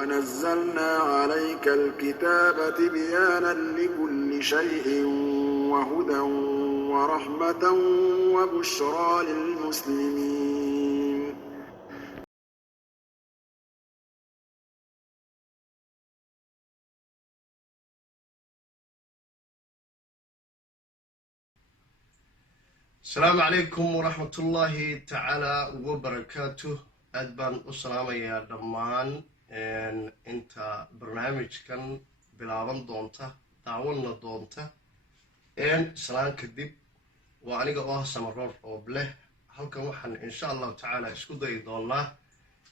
ونزلنا عليك الكتاب تبيانا لكل شيء وهدى ورحمة وبشرى للمسلمين. السلام عليكم ورحمة الله تعالى وبركاته. أدبان السلام يا دمان انت برنامج كان بلابن دونتا داولنا دونتا سلام كدب وعنيق الله سمرور وبله halkan waxaan insha Allah taala isku day doonaa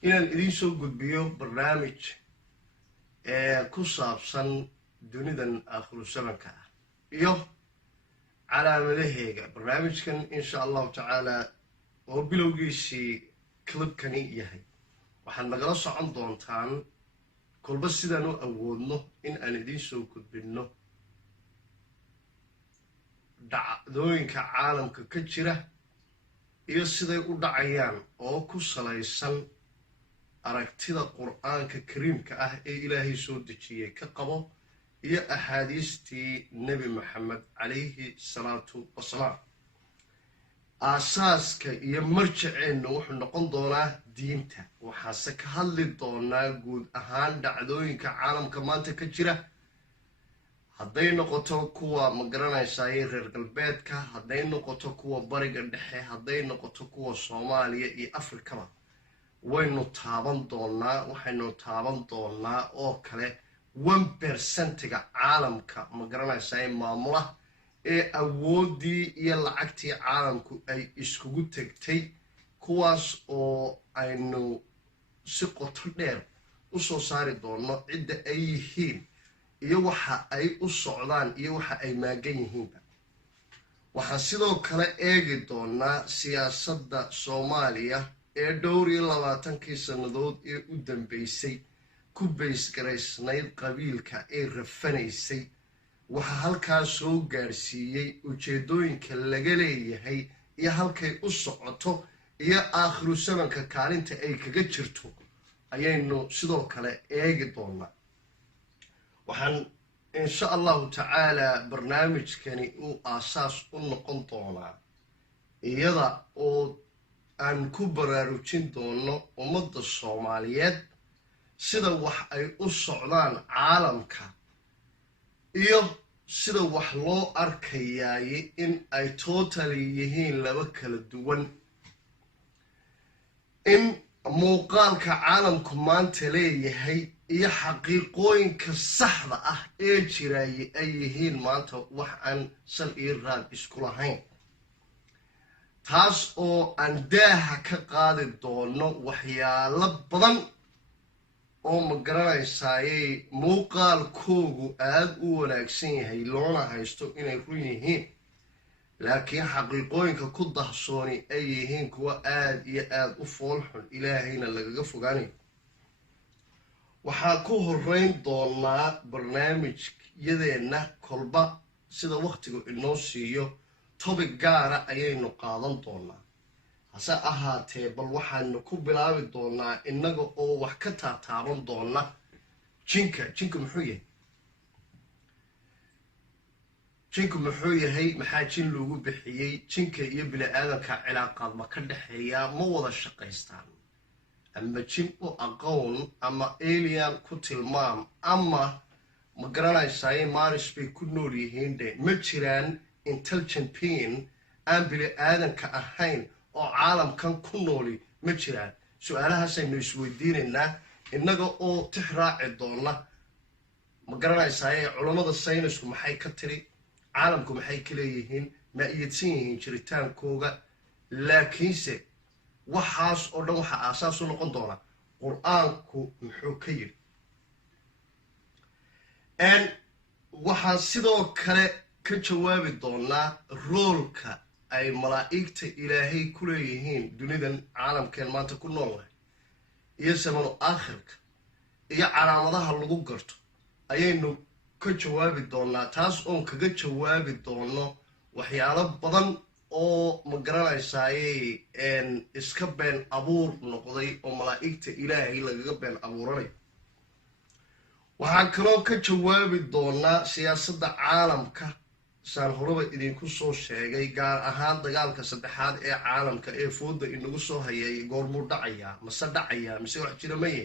inaan idin soo gudbiyo barnaamij ku saabsan dunidan aakhiru zamanka iyo calaamadaheega. barnaamijkan insha Allah taala oo bilowgiisii clipkani yahay waxaan nagala socon doontaan kolba sidaan u awoodno in aan idin soo gudbino dhacdooyinka caalamka ka jira iyo siday u dhacayaan oo ku salaysan aragtida qur'aanka kariimka ah ee ilaahay soo dejiyay ka qabo iyo axaadiistii nebi maxamed calayhi salaatu wasalaam. aasaaska iyo marjaceenna wuxuu noqon doonaa diinta. waxaase ka hadli doonaa guud ahaan dhacdooyinka caalamka maanta ka jira, hadday noqoto kuwa magaranaysaay reer galbeedka, hadday noqoto kuwa bariga dhexe, hadday noqoto kuwa soomaaliya iyo afrikaba waynu taaban doonaa. waxaynu taaban doonaa oo kale 1%ga caalamka magaranaysaay maamula ee awoodii iyo lacagtii caalamku ay iskugu tegtay, kuwaas oo aynu si qoto dheer u soo saari doono cidda ay yihiin iyo waxa ay u socdaan iyo waxa ay maagan yihiinba. waxaan sidoo kale eegi doonaa siyaasadda Soomaaliya ee dhowr iyo 20 sannadood ee u dambeysay ku baysgaraysnayd qabiilka ee rafanaysay. waxaa halkaas soo gaarsiiyey ujeedooyinka laga leeyahay iyo halkay u socoto iyo aakhiru zamanka kaalinta ay kaga jirto ayaynu sidoo kale eegi doonaa. waxaan insha allahu tacaala barnaamijkani uu aasaas u noqon doonaa iyada oo aan ku baraarujin doono ummadda Soomaaliyeed sida wax ay u socdaan caalamka iyo sida wax loo arkayaay in ay totally yihiin laba kala duwan. in muuqaalka caalamku maanta leeyahay iyo xaqiiqooyinka saxda ah ee jiraay ay yihiin maanta wax aan sal iyo raad isku lahayn, taas oo aan daaha ka qaadi doono waxyaalo badan oo magaranaysaayay muuqaalkoogu aad u wanaagsan yahay loona haysto inay run yihiin, laakiin xaqiiqooyinka ku dahsooni ay yihiin kuwa aad iyo aad u foolxun ilaahayna lagaga fogaanayo. waxaan ku horeyn doonaa barnaamijyadeenna kolba sida wakhtigu inoo siiyo topic gaara ayaynu qaadan doonaa. hase ahaatee bal waxaanu ku bilaabi doonaa innaga oo wax ka taataaban doona jinka muxuu yahay. jinku muxuu yahay? maxaa jin loogu bixiyey? jinka iyo bini aadamka cilaaqaad ma ka dhexeeyaa? ma wada shaqaystaan? ama jin u aqoon ama alien ku tilmaam ama ma garanaysaay maris bay ku nool yihiin de ma jiraan intelligent being aan bini aadanka ahayn oo caalamkan ku nooli ma jiraan? su-aalahaasaynu isweydiinaynaa innaga oo tix raaci doona ma garanaysaay culammada saynisku maxay ka tiri, caalamku maxay ka leeyihiin, ma iyadsan yihiin jiritaankooga. laakiinse waxaas oo dhan waxaa aasaas u noqon doona qur-aanku muxuu ka yidhi. waxaan sidoo kale ka jawaabi doonaa roolka ay malaa'igta ilaahay ku leeyihiin dunidan caalamkeen maanta ku noolnahay iyo zamanu aakhirka iyo calaamadaha lagu garto ayaynu ka jawaabi doonaa, taas oon kaga jawaabi doono waxyaalo badan oo ma garanaysaayey iska been abuur noqday oo malaa'igta ilaahay lagaga been abuuranayo. waxaan kaloo ka jawaabi doonaa siyaasadda caalamka saan horeba idinku soo sheegay gaar ahaan dagaalka saddexaad ee caalamka ee fooda inagu soo hayay goormuu dhacayaa mase dhacayaa mise wax jira maye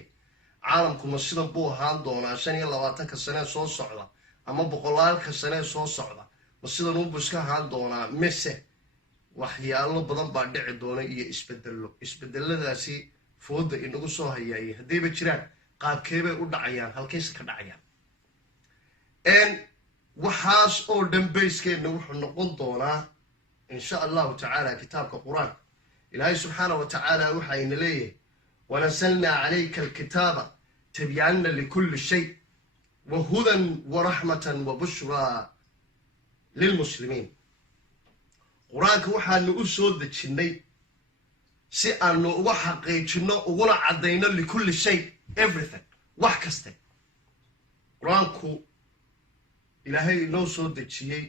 caalamku ma sidan buu ahaan doonaa 25 sane soo socda ama 100 sane soo socda ma sidan uu iska ahaan doonaa mise waxyaalo badan baa dhici doona iyo isbedeladaasi fooda inagu soo hayay hadayba jiraan qaabkeebay u dhacayaan halkayse ka dhacayaan waxaas oo dhan bayskeedna wuxuu noqon doonaa insha allahu tacaala kitaabka qur-aanka ilaahay subxaana wa tacaala waxayna leeyahay wanasalnaa calayka alkitaaba tabyaana likulli shay wahudan waraxmatan wabushraa lilmuslimiin qur-aanka waxaanu u soo dejinnay si aanu uga xaqiijinno uguna caddayno likulli shay everything wax kaste qur-aanku ilaahay inoo soo dejiyey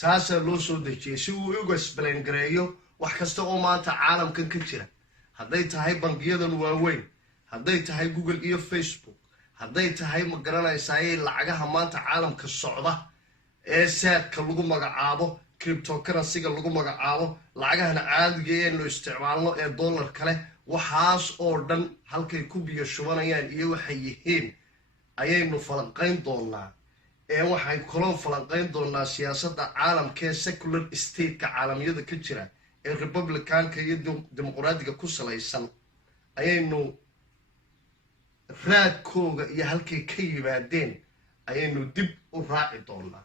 saasaa loo soo dejiyey si uu uga isbaleen gareeyo wax kasta oo maanta caalamkan ka jira hadday tahay bangiyadan waaweyn hadday tahay google iyo facebook hadday tahay ma garanaysaaye lacagaha maanta caalamka socda ee saadka lagu magacaabo cryptocurrency-ga lagu magacaabo lacagahana caadiga eenu isticmaalno ee dollar kale waxaas oo dhan halkay ku biyo shubanayaan iyo waxay yihiin ayaynu falanqayn doonaa waxay kaloo falanqayn doonaa siyaasadda caalamkee secular stateka caalamyada ka jira ee republicanka iyo dimuqraadiga ku salaysan ayaynu raadkooga iyo halkay ka yimaadeen ayaynu dib u raaci doonaa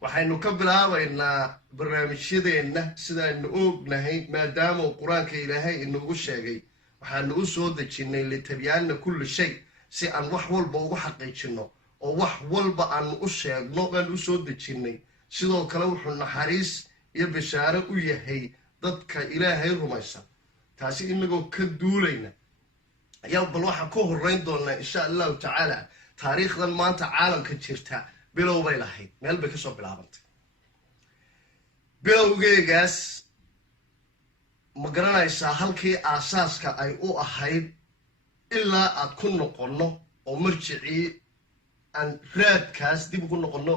waxaynu ka bilaabaynaa barnaamijyadeenna sidaaynu ognahay maadaama qur-aanka ilaahay inoogu sheegay waxaanu u soo dejinnay litabyaana kulli shay si aan wax walba ugu xaqiijinno oo wax walba aanu u sheegno baan u soo dejinnay sidoo kale wuxuu naxariis iyo bishaaro u yahay dadka ilaahay rumaysan taasi inagoo ka duulayna ayaa bal waxaan ku horrayn doonaa insha allahu tacaala taariikhdan maanta caalamka jirta bilow bay lahayd meel bay ka soo bilaabantay bilowgeegaas ma garanaysaa halkii aasaaska ay u ahayd ilaa aad ku noqonno oo marjicii aan raadkaas dib ugu noqonno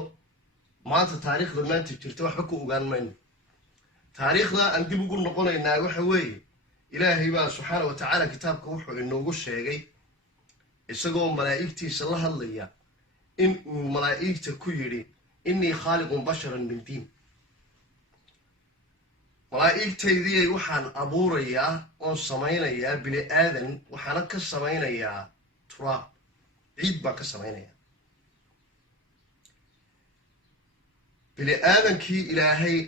maanta taariikhda maanta jirta waxba ku ogaan mayno taariikhda aan dib ugu noqonaynaa waxa weeye ilaahay baa subxaana wa tacaala kitaabka wuxuu inoogu sheegay isagoo malaa'igtiisa la hadlaya in uu malaa'igta ku yidhi innii khaaliqun basharan min diin malaa'igtaydii waxaan abuurayaa oon samaynayaa bini aadan waxaana ka samaynayaa turaab ciid baan ka samaynayaa bini aadankii ilaahay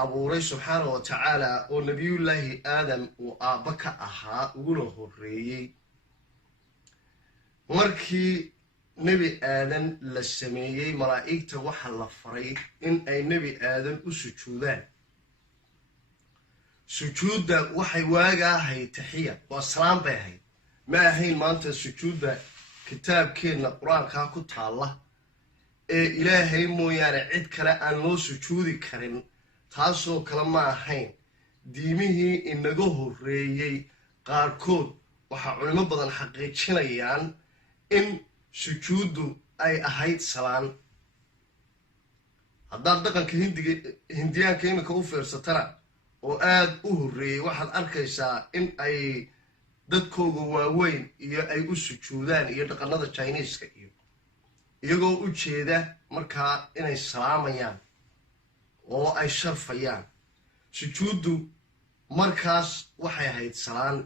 abuuray subxaana wa tacaala oo nebiyullaahi aadam uu aabba ka ahaa uguna horreeyey markii nebi aadan la sameeyey malaa'igta waxa la faray in ay nebi aadan u sujuudaan sujuudda waxay waagaa ahayd taxiya waa salaam bay ahayd ma ahayn maanta sujuudda kitaabkeenna qur-aankaa ku taalla ee ilaahay mooyaane cid kale aan loo sujuudi karin taasoo kale ma ahayn diimihii inaga horreeyey qaarkood waxaa culimo badan xaqiijinayaan in sujuuddu ay ahayd salaan haddaad dhaqanka hindiyaanka iminka u fiirsatana oo aad u horreeyey waxaad arkaysaa in ay dadkooga waaweyn iyo ay u sujuudaan iyo dhaqannada jiniiska iyo iyagoo u jeeda markaa inay salaamayaan oo ay sharfayaan sujuuddu markaas waxay ahayd salaan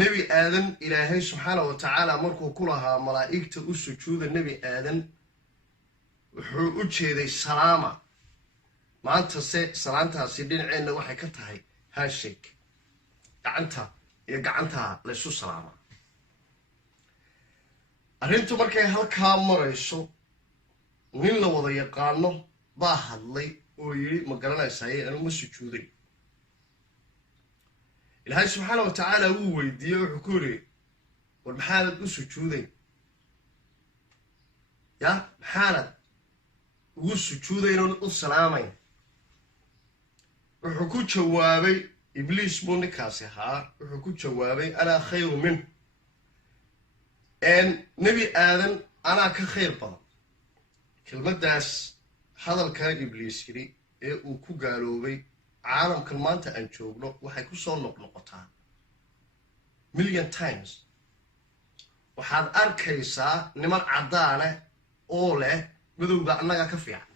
nebi aadan ilaahay subxaana wa tacaala markuu ku lahaa malaa'igta u sujuuda nebi aadan wuxuu u jeeday salaama maantase salaantaasi dhinaceenna waxay ka tahay handshake gacanta iyo gacantaa laysu salaamaa arrintu markay halkaa marayso nin la wada yaqaano baa hadlay oo yidhi ma garanaysaye anuma sujuuday ilaahay subxaana wa tacaala wuu weydiiyey wuxuu ku yidhi war maxaanad u sujuudayn ya maxaanad ugu sujuudayn oon u salaamayn wuxuu ku jawaabay ibliis buu ninkaasi ahaa wuxuu ku jawaabay anaa khayru min nebi aadan anaa ka khayr badan kelmaddaas hadalkaa ibliis yidhi ee uu ku gaaloobay caalamkan maanta aan joogno waxay ku soo noqnoqotaa million times waxaad arkaysaa niman caddaane oo leh madowga annaga ka fiican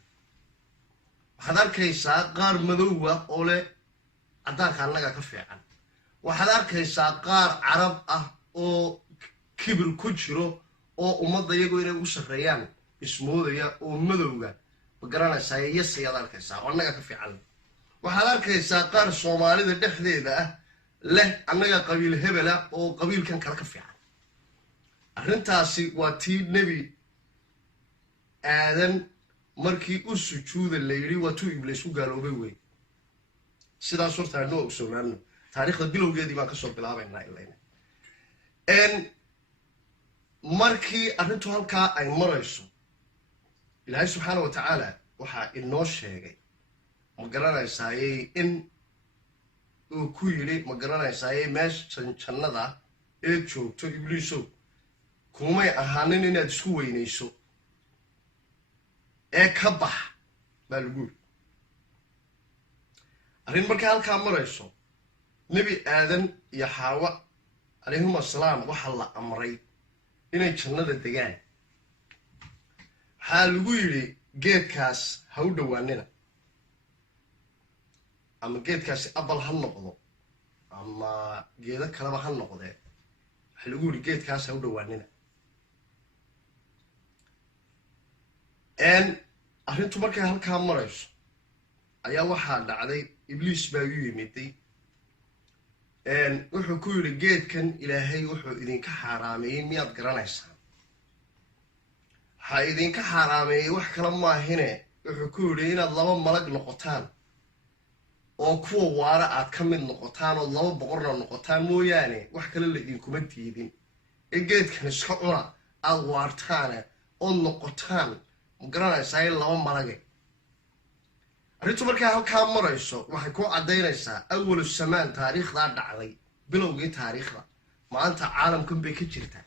waxaad arkaysaa qaar madowga oo leh caddaanka annaga ka fiican waxaad arkaysaa qaar carab ah oo kibir ku jiro oo ummadda iyagu inay ugu sarreeyaan ismoodaya oo madowga ma garanaysaa yasayaad arkaysaa oo annaga ka fiican waxaad arkaysaa qaar soomaalida dhexdeeda ah leh annaga qabiil hebela oo qabiilkan kale ka fiican arrintaasi waa tii nebi aadan markii u sujuuda la yidhi waa tuu ibliis ku gaaloobay wey sidaas horta anoo ogsoonaano taariikhda bilowgeedii baan kasoo bilaabaynaa ilayna markii arrintu halkaa ay marayso ilaahay subxaana wa tacaala waxaa inoo sheegay ma garanaysaaye in uu ku yidhi ma garanaysaaye meeshan jannada ee joogto ibliisow kumay ahaanin inaad isku weynayso ee ka bax baa lagu yidhi arrin markay halkaa marayso nebi aadan iyo xaawa calayhim assalaam waxaa la amray inay jannada degaan waxaa lagu yidhi geedkaas ha u dhowaanina ama geedkaasi abal ha noqdo ama geedo kaleba ha noqdee waxaa lagu yidhi geedkaas ha u dhowaanina arrintu markay halkaa marayso ayaa waxaa dhacday ibliis baa u yimiday wuxuu ku yidhi geedkan ilaahay wuxuu idinka xaaraameeyey miyaad garanaysaan waxaa idinka xaaraameeyey wax kale maahine wuxuu ku yidhi inaad laba malag noqotaan oo kuwa waara aad ka mid noqotaan ood laba boqorna noqotaan mooyaane wax kale la idinkuma diidin ee geedkan iska cuna aad waartaane ood noqotaan ma garanaysaa in laba malage arrintu markay halkaa marayso waxay ku caddaynaysaa awalu samaan taariikhdaa dhacday bilowgii taariikhda maanta caalamkan bay ka jirtaa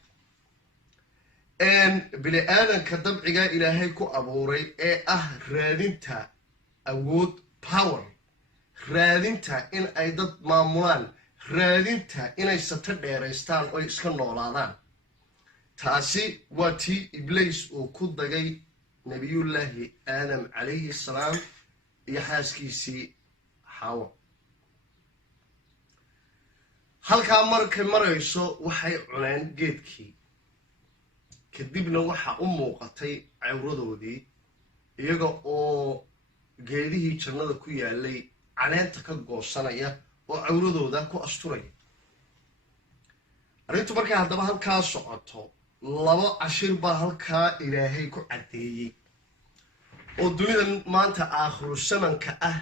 bini aadanka dabcigaa ilaahay ku abuuray ee ah raadinta awood power raadinta in ay dad maamulaan raadinta inay sato dheeraystaan oy iska noolaadaan taasi waa tii ibliis uu ku dagay nebiyullaahi aadam calayhi assalaam iyo xaaskiisii xaawo halkaa markay marayso waxay cuneen geedkii kadibna waxaa u muuqatay cawradoodii iyaga oo geedihii jannada ku yaalay caleenta ka goosanaya oo cawradooda ku asturaya arrintu markay haddaba halkaa socoto laba cashir baa halkaa ilaahay ku caddeeyey oo dunidan maanta aakhiru samanka ah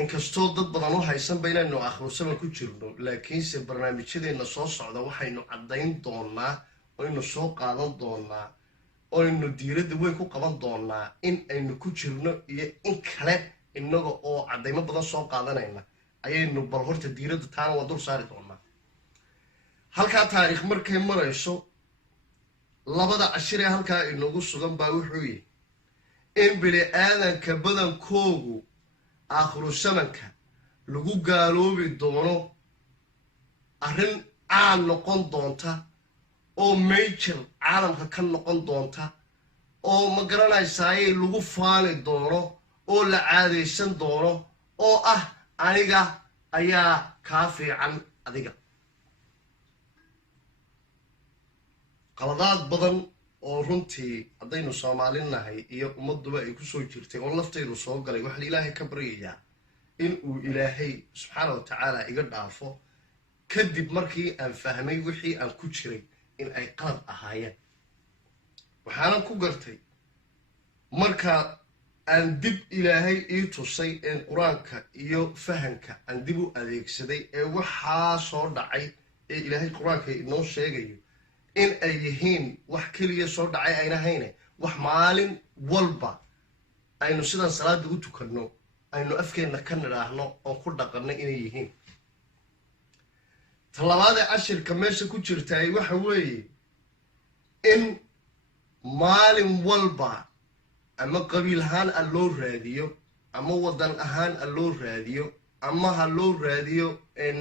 inkastoo dad badan u haysanba inaynu aakhiru saman ku jirno laakiinse barnaamijyadeenna soo socda waxaynu caddayn doonaa oynu soo qaadan doonaa oynu diiradda weyn ku qaban doonaa in aynu ku jirno iyo in kale innaga oo caddaymo badan soo qaadanayna ayaynu bal horta diiradda taana waa dul saari doonaa halkaa taariikh markay marayso labada cashir ee halkaa inagu sugan baa wuxuu yidhi in bini aadanka badankoogu aakhiru samanka lagu gaaloobi doono arrin caan noqon doonta oo major caalamka ka noqon doonta oo ma garanaysaaye lagu faani doono oo la caadaysan doono oo ah aniga ayaa kaa fiican adiga qaladaad badan oo runtii haddaynu soomaalinahay iyo ummadduba ay ku soo jirtay oo laftaydu soo galay waxaan ilaahay ka baryayaa in uu ilaahay subxaana wa tacaala iga dhaafo kadib markii aan fahmay wixii aan ku jiray in ay qalad ahaayeen waxaanan ku gartay marka aan dib ilaahay ii tusay een qur-aanka iyo fahanka aan dib u adeegsaday ee waxaa soo dhacay ee ilaahay qur-aanka inoo sheegayo in ay yihiin wax keliya soo dhacay aynahayne wax maalin walba aynu sidaan salaada u tukanno aynu afkeenna ka nidhaahno oo ku dhaqanno inay yihiin talabaada cashirka meesha ku jirtaay waxa weeye in maalin walba ama qabiil ahaan a loo raadiyo ama waddan ahaan a loo raadiyo ama ha loo raadiyo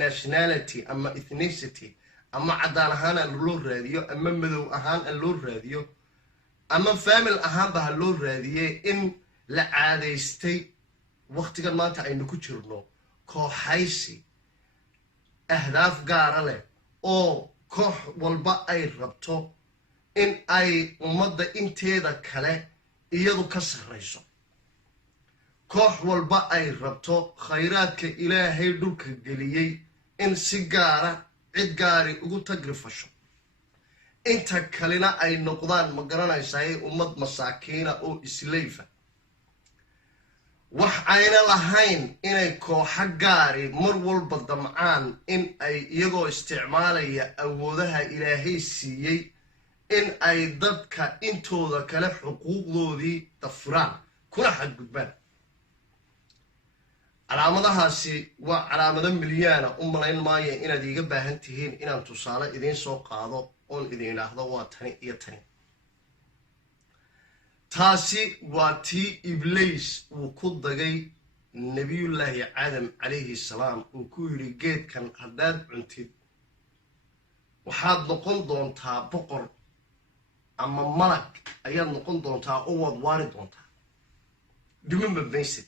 nationality ama ethnicity ama caddaan ahaan a loo raadiyo ama madow ahaan a loo raadiyo ama famil ahaanba ha loo raadiye in la caadaystay waqtigan maanta aynu ku jirno kooxaysi ahdaaf gaara leh oo koox walba ay rabto in ay ummadda inteeda kale iyadu ka sarrayso koox walba ay rabto khayraadka ilaahay dhulka geliyey in si gaara cid gaari ugu tagrifasho inta kalena ay noqdaan ma garanaysaay ummad masaakiina oo islayfa wax ayna lahayn inay kooxa gaari mar walba damcaan in ay iyagoo isticmaalaya awoodaha ilaahay siiyey in ay dadka intooda kale xuquuqdoodii dafiraan kuna xadgudbaan calaamadahaasi waa calaamado milyaana u malayn maayo inaad iiga baahan tihiin inaan tusaale idiin soo qaado oon idin idhaahdo waa tani iyo tani taasi waa tii ibliis uu ku dagay nebiyullaahi aadam calayhi salaam uu ku yidhi geedkan haddaad cuntid waxaad noqon doontaa boqor ama malag ayaad noqon doontaa oo waad waari doontaa remember maysid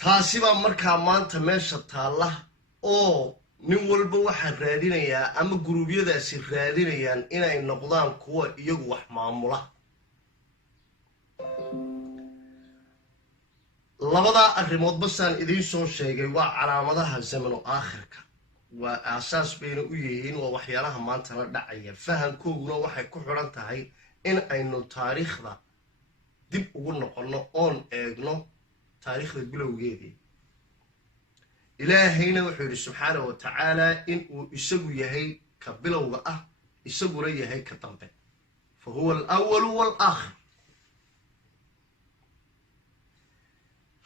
taasi baa markaa maanta meesha taalla oo nin walba waxaa raadinayaa ama guruubyadaasi raadinayaan inay noqdaan kuwa iyagu wax maamula labadaa arrimoodba saan idiin soo sheegay waa calaamadaha zamanu aakhirka waa aasaas bayna u yihiin waa waxyaalaha maanta la dhacaya fahankooguna waxay ku xidhan tahay in aynu taariikhda dib ugu noqonno oon eegno taariikhda bilowgeedii ilaahayna wuxuu yidhi subxaanahu wa tacaala in uu isagu yahay ka bilowga ah isaguna yahay ka dambe fa huwa alawalu waalaakhir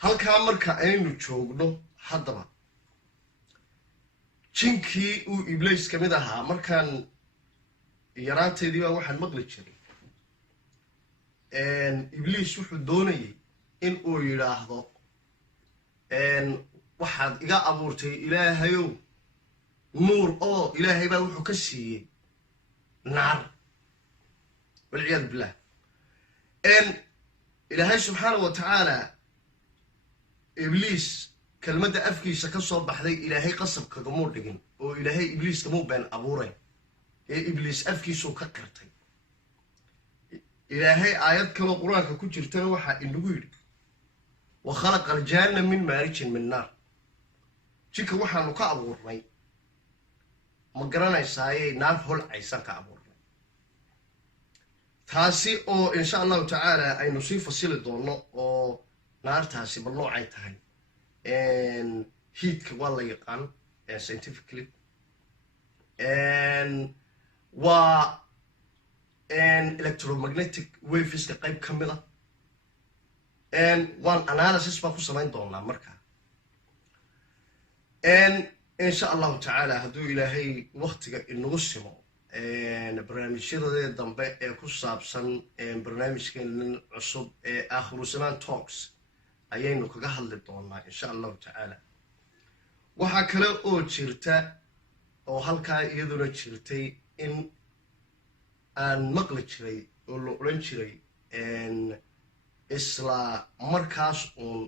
halkaa marka aynu joogno haddaba jinkii uu ibliis ka mid ahaa markaan yaraanteedii baa waxaan maqli jiray ibliis wuxuu doonayay in uu yidhaahdo waxaad iga abuurtay ilaahayow nuur oo ilaahay baa wuxuu ka siiyey naar walciyaadu billah ilaahay subxaana wa tacaala ibliis kelmadda afkiisa ka soo baxday ilaahay qasabkagamuu dhigin oo ilaahay ibliiskamuu been abuuray ee ibliis afkiisuu ka qirtay ilaahay aayad kaloo qur-aanka ku jirtana waxaa inagu yidhi wa khalaqa aljaana min maarijin min naar jinka waxaanu ka abuurnay ma garanaysaaye naar holcaysan ka abuurnay taasi oo insha allahu tacaala aynu sii fasili doonno oo naartaasi bal noocay tahay heatka waa la yaqaan scientifically waa electromagnetic waveska qayb ka mida waan analysis baan ku samayn doonaa markaa insha allahu tacaala hadduu ilaahay waktiga inagu simo barnaamijyadadee dambe ee ku saabsan barnaamijkeenan cusub ee aakhiru zamaan talks ayaynu kaga hadli doonaa insha allahu tacaala waxaa kale oo jirta oo halkaa iyaduna jirtay in aan maqli jiray oo la odhan jiray isla markaas uun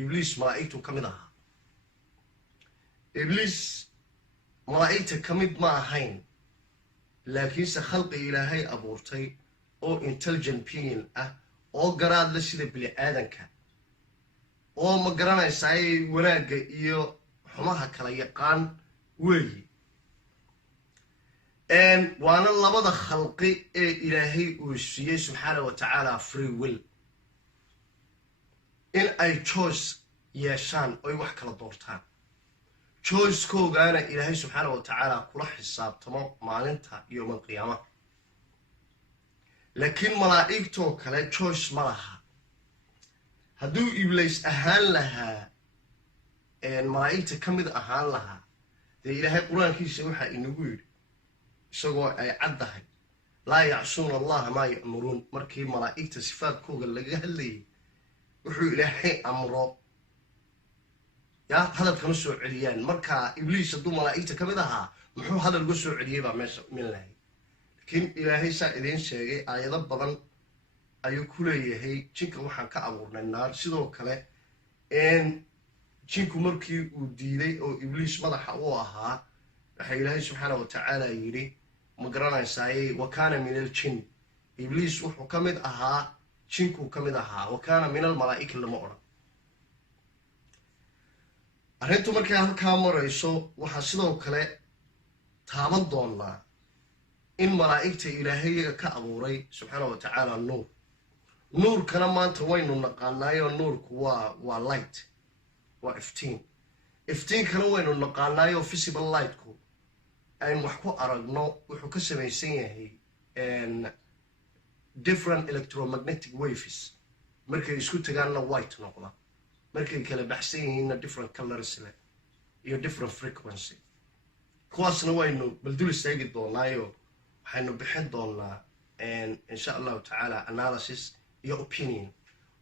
ibliis malaa'igtu ka mid ahaa ibliis malaa'igta ka mid ma ahayn laakiinse khalqi ilaahay abuurtay oo intelligent being ah oo garaadle sida bini aadanka oo ma garanaysaay wanaagga iyo xumaha kala yaqaan weeyi waana labada khalqi ee ilaahay uu siiyey subxaana wa tacaala free will in ay choice yeeshaan oy wax kala doortaan choicekoogaana ilaahay subxaana wa tacaala kula xisaabtamo maalinta yowmal qiyaama laakiin malaa'igtoo kale choice ma laha hadduu ibliis ahaan lahaa malaa'igta ka mid ahaan lahaa dee ilaahay qur-aankiisa waxaa inagu yidhi isagoo ay caddahay laa yacsuuna allaha maa ya'muruun markii malaa'igta sifaadkooga laga hadlayay wuxuu ilaahay amro yaa hadal kama soo celiyaan markaa ibliis hadduu malaa'igta ka mid ahaa muxuu hadal uga soo celiyey baa meesha min lahay laakiin ilaahay saa idiin sheegay aayado badan ayuu ku leeyahay jinka waxaan ka abuurnay naar sidoo kale jinku markii uu diiday oo ibliis madaxa u ahaa waxaa ilaahay subxaana wa tacaala yidhi ma garanaysaaye wa kaana min aljin ibliis wuxuu ka mid ahaa jinkuu ka mid ahaa wa kaana min almalaa'ika lama odhan arrintu markay halkaa marayso waxaa sidoo kale taaban doonaa in malaa'igta ilaahay iyaga ka abuuray subxaana wa tacaala nuurkana maanta waynu naqaanaayo nuurku waa light waa iftiinkana waynu naqaanaayo visible lightku aynu wax ku aragno wuxuu ka samaysan yahay different electromagnetic waves markay isku tagaanna white noqda markay kala baxsan yihiinna different colors leh iyo different frequency kuwaasna waynu baldul istaagi doonaayo waxaynu bixin doonaa insha allahu tacaala analysis iyo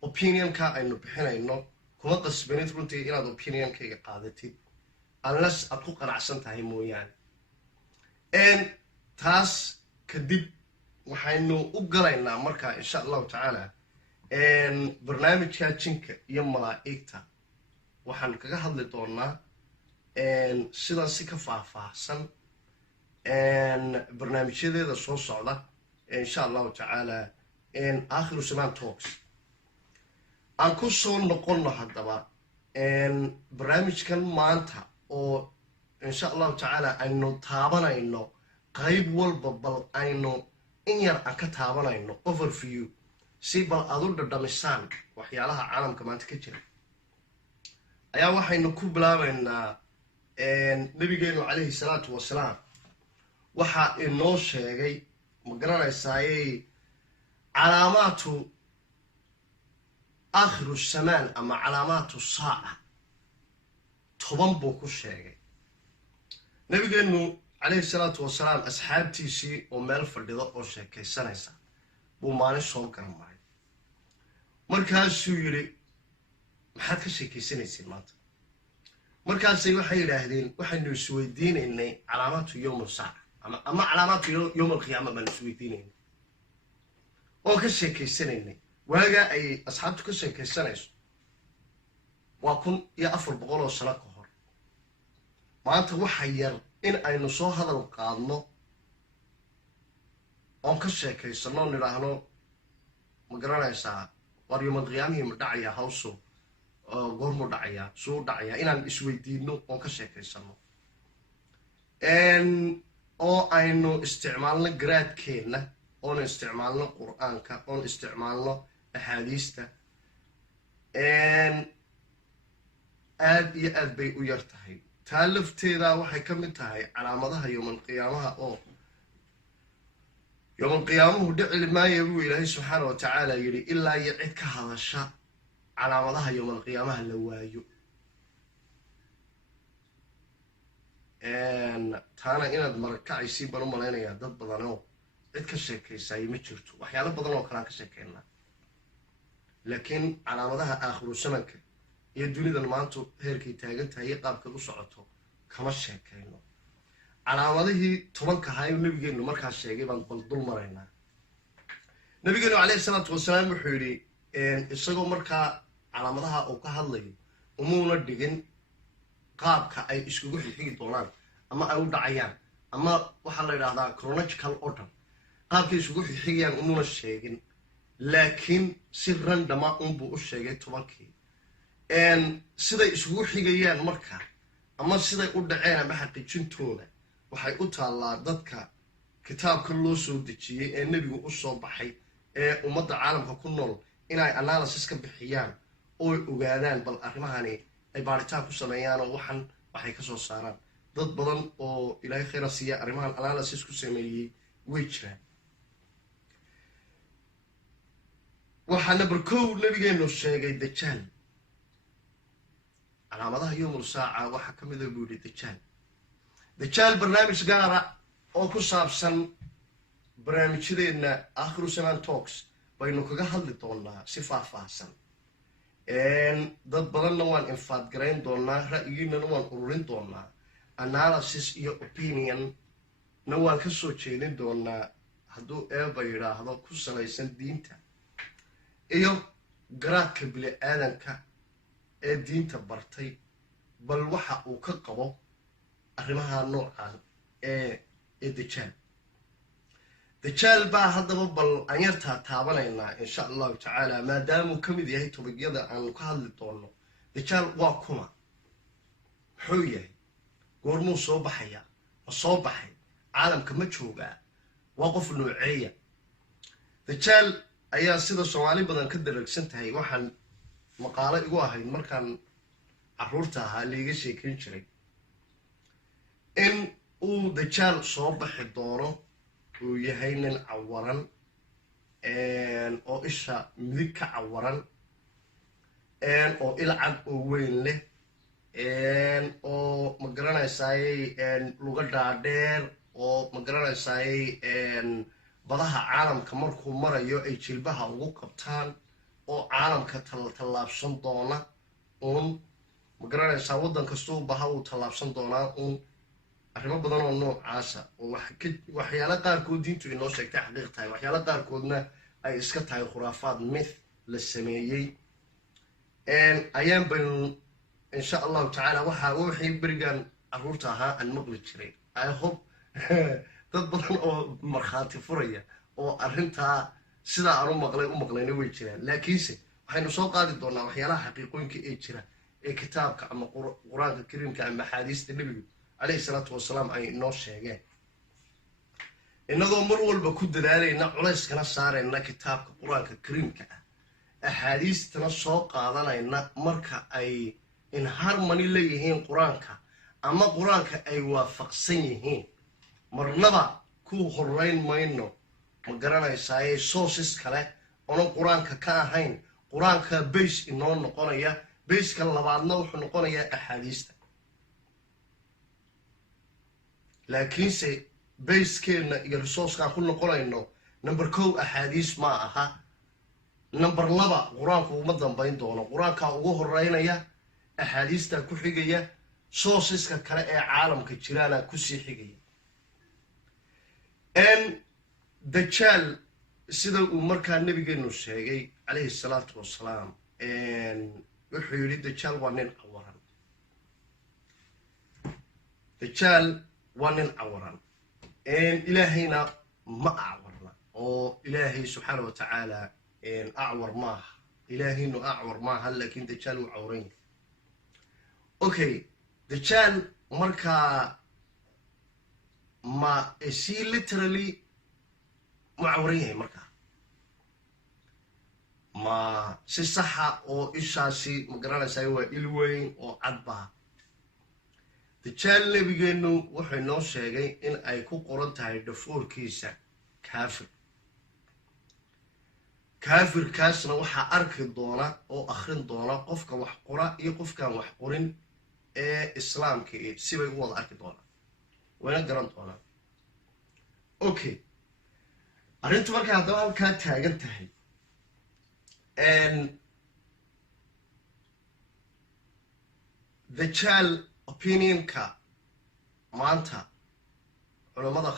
opinionka aynu bixinayno kuma qasbanid runtii inaad opinionkayga qaadatid unless aad ku qanacsan tahay mooyaane taas kadib waxaynu u galaynaa markaa insha allahu tacaala barnaamijka jinka iyo malaa'igta waxaan kaga hadli doonaa sidan si ka faahfaahsan barnaamijyadeeda soo socda insha allahu tacaala aakhiru samaan talks aan ku soo noqonno haddaba barnaamijkan maanta oo insha allahu tacaala aynu taabanayno qayb walba bal aynu in yar aan ka taabanayno overview si bal aad u dhadhamisaan waxyaalaha caalamka maanta ka jira ayaa waxaynu ku bilaabaynaa nabigeenu calayhi salaatu wasalaam waxaa inoo sheegay ma garanaysaaye calaamaatu aakhiru samaan ama calaamaatu saaca 10 buu ku sheegay nabigeenu calayhi salaatu wasalaam asxaabtiisii oo meel fadhida oo sheekaysanaysa buu maalin soo garmaray markaasuu yidhi maxaad ka sheekaysanayseen maanta markaasay waxay yidhaahdeen waxaynu isweydiinaynay calaamaatu yowm saaca ama calaamaatu yowm alqiyaama baan isweydiinaynay oo ka sheekaysanaynay waagaa ay asxaabtu ka sheekaysanayso waa 1400 oo sano ka hor maanta waxa yar in aynu soo hadal qaadno oon ka sheekaysano nidhaahno ma garanaysaa war yowmal qiyaamihii ma dhacayaa hawso goormu dhacayaa suu dhacayaa inaan isweydiino oon ka sheekaysano oo aynu isticmaalno garaadkeenna oon isticmaalno qur-aanka oon isticmaalno axaadiista aad iyo aad bay u yar tahay taa lafteeda waxay ka mid tahay calaamadaha yowmal qiyaamaha oo yowmal qiyaamuhu dhici maayo buu ilaahay subxaana wa tacaala yidhi ilaa iyo cid ka hadasha calaamadaha yowmal qiyaamaha la waayo taana inaad marakacaysiin baan u malaynayaa dad badanoo cid ka sheekaysaay ma jirto waxyaalo badan oo kalean ka sheekaynaa laakiin calaamadaha aakhiru samanka iyo dunidan maanta heerkay taagan tahay iyo qaabkay u socoto kama sheekayno calaamadihii 10 ahaayuu nabigeenu markaas sheegay baan bal dul maraynaa nabigeenu calayhi salaatu wasalaam wuxuu yidhi isagoo markaa calaamadaha uu ka hadlayo umuuna dhigin qaabka ay iskugu xixigi doonaan ama ay u dhacayaan ama waxaa la yidhaahdaa chronological order qaabkay isugu xixigayaan umuuna sheegin laakiin si randama unbuu u sheegay 10kii siday isugu xigayaan marka ama siday u dhaceen ama xaqiijintooda waxay u taallaa dadka kitaabka loo soo dejiyey ee nebigu u soo baxay ee ummadda caalamka ku nool inay analysis ka bixiyaan oo ogaadaan bal arrimahani ay baaritaan ku sameeyaan oo waxay ka soo saaraan dad badan oo ilaahay khayra siiya arrimahan analysis ku sameeyey way jiraan waxaa number 1 nabigeenu sheegay dajaal calaamadaha yowmul saaca waxaa ka mida buu yidhi dajaal barnaamij gaara oo ku saabsan barnaamijyadeedna aakhiru samaan talks baynu kaga hadli doonaa si faahfaahsan dad badanna waan infaad garayn doonaa ra'yigiinana waan ururin doonaa analysis iyo opinion na waan ka soo jeedin doonaa hadduu eeba yidhaahdo ku salaysan diinta iyo garaadka bili-aadanka ee diinta bartay bal waxa uu ka qabo arrimaha noocaan ee dajaal baa haddaba bal aan yartaa taabanaynaa insha allahu tacaala maadaamuu ka mid yahay tobigyada aanu ka hadli doono dajaal waa kuma muxuu yahay goormuu soo baxayaa ma soo baxay caalamka ma joogaa waa qof nooceeya dajaal ayaa sida soomaali badan ka daragsan tahay waxaan maqaalo igu ahayd markaan carruurta ahaa liiga sheekayn jiray in uu dajaal soo baxi doono uu yahay nin cawaran oo isha midig ka cawaran oo ilcad oo weyn leh oo ma garanaysayey luga dhaadheer oo ma garanaysayey badaha caalamka markuu marayo ay jilbaha ugu qabtaan oo caalamka tallaabsan doona uun ma garanaysaa waddan kastuu baha uu tallaabsan doonaa uun arrimo badan oo noocaasa oo waxyaala qaarkood diintu inoo sheegtay xaqiiq tahay waxyaala qaarkoodna ay iska tahay khuraafaad myth la sameeyey ayaan baynu insha allahu tacaala waxay berigan carruurta ahaa aan maqli jiray I hope dad badan oo markhaati furaya oo arrintaa sidaa aan u maqlayna way jiraan laakiinse waxaynu soo qaadi doonaa waxyaalaha xaqiiqooyinka ee jira ee kitaabka ama qur-aanka kariimka ama axaadiista nebigu calayhi salaatu wasalaam ay inoo sheegeen innagoo mar walba ku dadaalayna culayskana saarayna kitaabka qur-aanka kariimka ah axaadiistana soo qaadanayna marka ay in harmony leeyihiin qur-aanka ama qur-aanka ay waafaqsan yihiin marnaba ku horeyn mayno ma garanaysaaye sources kale onan qur-aanka ka ahayn qur-aanka base inoo noqonaya baseka labaadna wuxuu noqonayaa axaadiista laakiinse baskeena iyo resourcekaan ku noqonayno number 1 axaadiis ma aha number 2 qur-aanku uma dambayn doono qur-aankaa ugu horeynaya axaadiistaa ku xigaya sourceska kale ee caalamka jiraana kusii xigaya dajaal sida uu markaa nabigeenu sheegay calayhi salaatu wasalaam wuxuu yidhi dajaal waa nin cawaran dajaal waa nin cawaran ilaahayna ma acwarna oo ilaahay subxaana wa tacaala acwar maaha ilaahaynu acwar maaha laakiin dajaal wuu cawran yahay okay dajaal markaa ma si literally mu cawran yahay markaa ma si saxa oo ishaasi ma garanaysaa waa il weyn oo cadbaa dajaal nebigeenu wuxuu inoo sheegay in ay ku qoran tahay dhafoorkiisa kaafirkaasna waxaa arki doona oo akhrin doona qofka wax qora iyo qofkaan wax qorin ee islaamka sibay u wada arki doonaan wayna garan doonaan okay arrintu markay haddaba halkaa taagan tahay dajaal opinionka maanta culammada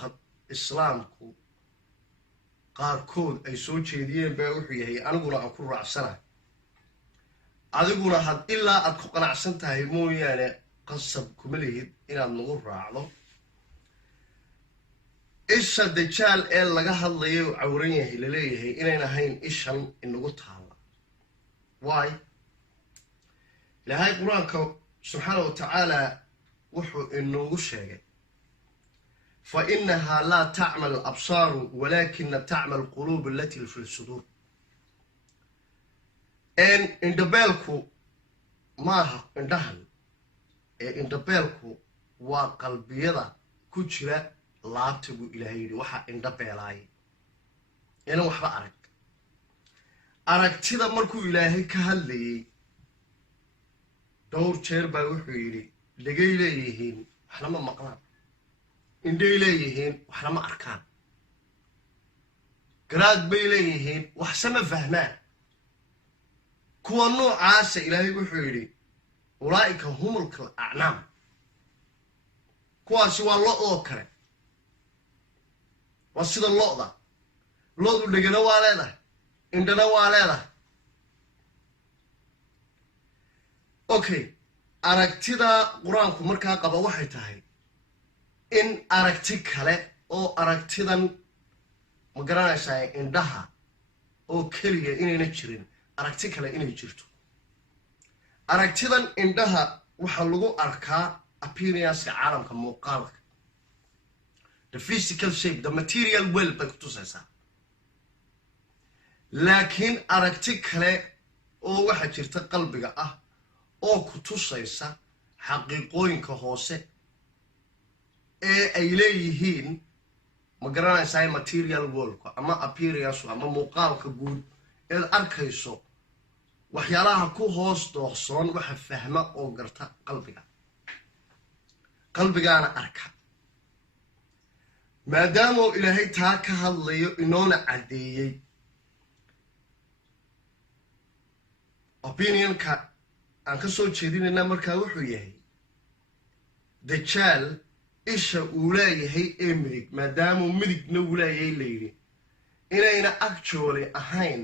islaamku qaarkood ay soo jeediyeen baa wuxuu yahay aniguna aan ku raacsanahay adiguna ilaa aad ku qanacsan tahay mooyaane qasab kuma lihid inaad nagu raacdo isha dajaal ee laga hadlayo cawran yahay laleeyahay inayn ahayn ishan inagu taalla waay ilaahay qur-aanka subxaana wa tacaala wuxuu inoogu sheegay fa inahaa laa tacma alabsaaru walaakina tacma alquluub alatii fi lsuduur indhabeelku maaha indhahan ee indhabeelku waa qalbiyada ku jira laabta buu ilaahay yidhi waxaa indhabeelaayay inan waxba arag aragtida markuu ilaahay ka hadlayay dhowr jeer baa wuxuu yidhi dhegay leeyihiin waxna ma maqlaan, indhay leeyihiin waxna ma arkaan, garaad bay leeyihiin waxse ma fahmaan. kuwa noocaasa ilaahay wuxuu yidhi ulaa'ika humulka acnaam, kuwaasi waa lo-oo kale, waa sida lo-da. lo-du dhegana waa leedahay, indhana waa leedahay. okay, aragtida qur-aanku markaa qaba waxay tahay in aragti kale oo aragtidan ma garanaysaa indhaha oo keliya inayna jirin, aragti kale inay jirto. aragtidan indhaha waxaa lagu arkaa appearance caalamka muuqaalka, the physical shape, the material world bay ku tusaysaa. laakiin aragti kale oo waxaa jirta qalbiga ah oo ku tusaysa xaqiiqooyinka hoose ee ay leeyihiin ma garanaysaa material worldka ama appearance ama muuqaalka guud eed arkayso. waxyaalaha ku hoos doorsoon waxa fahma oo garta qalbigaana arka. maadaamoo ilaahay taa ka hadlayo inoona caddeeyey, opinionka aan ka soo jeedinaynaa markaa wuxuu yahay dajaal isha uu leeyahay ee midig, maadaamuu midigna uu leeyahay layidhi inayna actually ahayn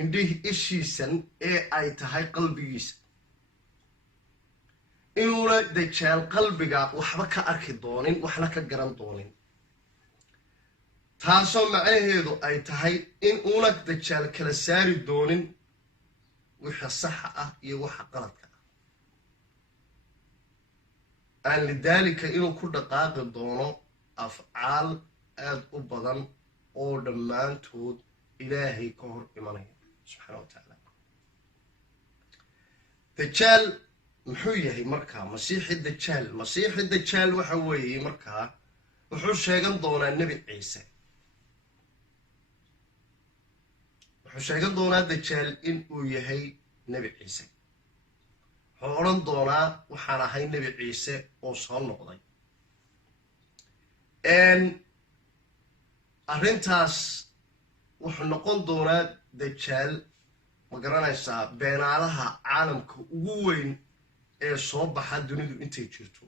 indhihi ishiisan ee ay tahay qalbigiisa, inuuna dajaal qalbiga waxba ka arki doonin, waxna ka garan doonin. taasoo macnaheedu ay tahay in uuna dajaal kala saari doonin waxa saxa ah iyo waxa qaladka ah. aan lidaalika inuu ku dhaqaaqi doono afcaal aad u badan oo dhammaantood ilaahay ka hor imanaya subxaana wa tacaala. dajaal muxuu yahay markaa? masiixi dajaal waxa weeye markaa wuxuu sheegan doonaa nebi ciise. wuxuu sheegan doonaa dajaal in uu yahay nebi ciise. wuxuu odhan doonaa waxaan ahay nebi ciise oo soo noqday. arrintaas wuxuu noqon doonaa dajaal ma garanaysaa beenaalaha caalamka ugu weyn ee soo baxa dunidu intay jirto.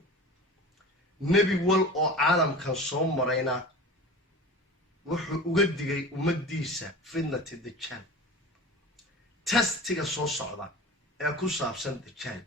nebi wal oo caalamkan soo marayna wuxuu uga digay ummaddiisa fitnati dajaal, tastiga soo socda ee ku saabsan dajaal.